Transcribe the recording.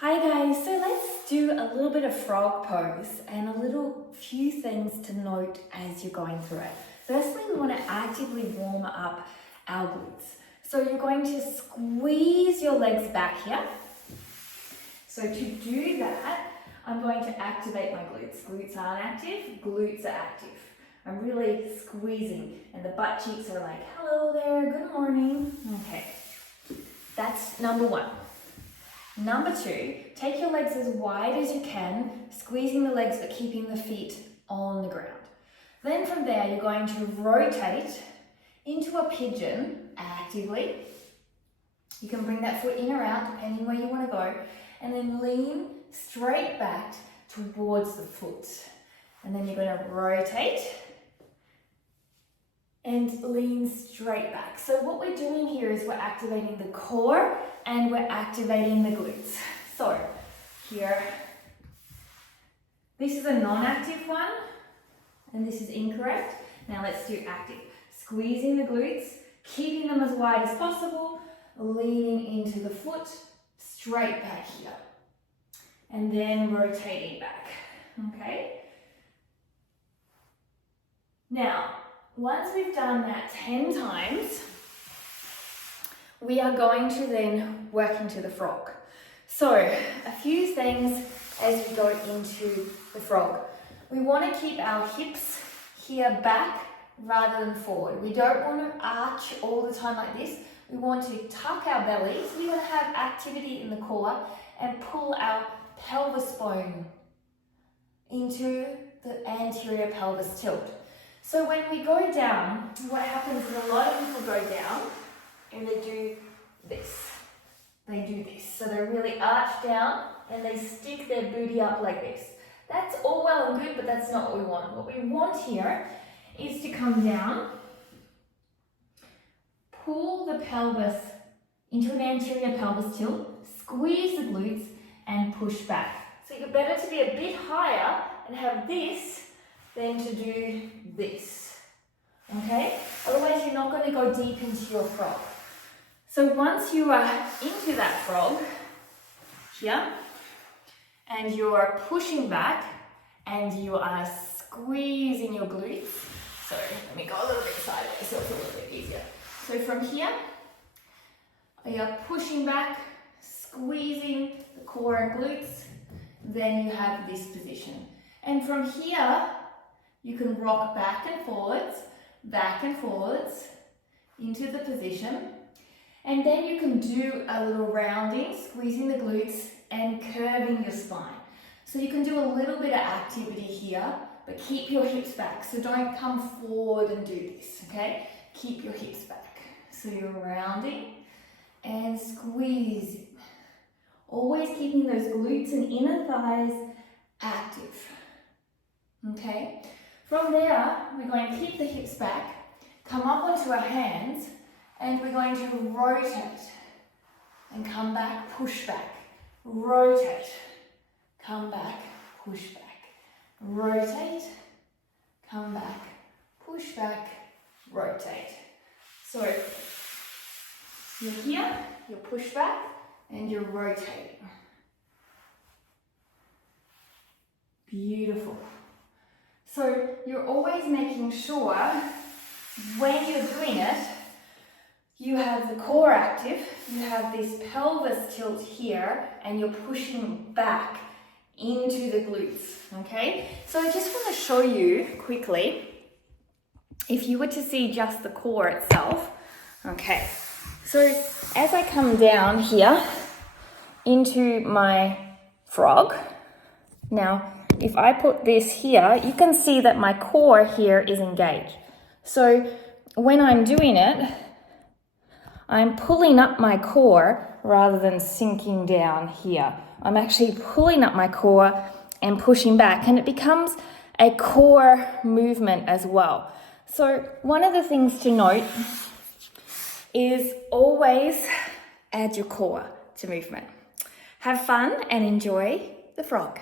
Hi guys, so let's do a little bit of frog pose and a few things to note as you're going through it. Firstly, we want to actively warm up our glutes. So you're going to squeeze your legs back here. So to do that, I'm going to activate my glutes. Glutes aren't active, glutes are active. I'm really squeezing and the butt cheeks are like, hello there, good morning. Okay, that's number one. Number two, take your legs as wide as you can, squeezing the legs but keeping the feet on the ground. Then from there, you're going to rotate into a pigeon actively. You can bring that foot in or out, depending where you want to go, and then lean straight back towards the foot. And then you're going to rotate and lean straight back. So what we're doing here is we're activating the core and we're activating the glutes. So here, this is a non-active one and this is incorrect. Now let's do active. Squeezing the glutes, keeping them as wide as possible, leaning into the foot, straight back here. And then rotating back, okay? Now, once we've done that 10 times, we are going to then work into the frog. So, a few things as we go into the frog. We want to keep our hips here back rather than forward. We don't want to arch all the time like this. We want to tuck our bellies. We want to have activity in the core and pull our pelvis bone into the anterior pelvis tilt. So when we go down, what happens is a lot of people go down and they do this. They do this. So they really arch down and they stick their booty up like this. That's all well and good, but that's not what we want. What we want here is to come down, pull the pelvis into an anterior pelvis tilt, squeeze the glutes and push back. So you're better to be a bit higher and have this than to do this, okay? Otherwise you're not going to go deep into your frog. So once you are into that frog here and you're pushing back and you are squeezing your glutes, so let me go a little bit sideways so it's a little bit easier. So from here, you're pushing back, squeezing the core and glutes, then you have this position. And from here, you can rock back and forwards into the position. And then you can do a little rounding, squeezing the glutes and curving your spine. So you can do a little bit of activity here, but keep your hips back. So don't come forward and do this, okay? Keep your hips back. So you're rounding and squeezing. Always keeping those glutes and inner thighs active, okay? From there, we're going to keep the hips back, come up onto our hands, and we're going to rotate and come back, push back, rotate, come back, push back, rotate, come back, push back, rotate. So you're here, you push back, and you're rotating. Beautiful. So you're always making sure when you're doing it, you have the core active, you have this pelvis tilt here, and you're pushing back into the glutes, okay? So I just want to show you quickly, if you were to see just the core itself, okay? So as I come down here into my frog, now if I put this here, you can see that my core here is engaged. So when I'm doing it, I'm pulling up my core rather than sinking down here. I'm actually pulling up my core and pushing back, and it becomes a core movement as well. So one of the things to note is always add your core to movement. Have fun and enjoy the frog.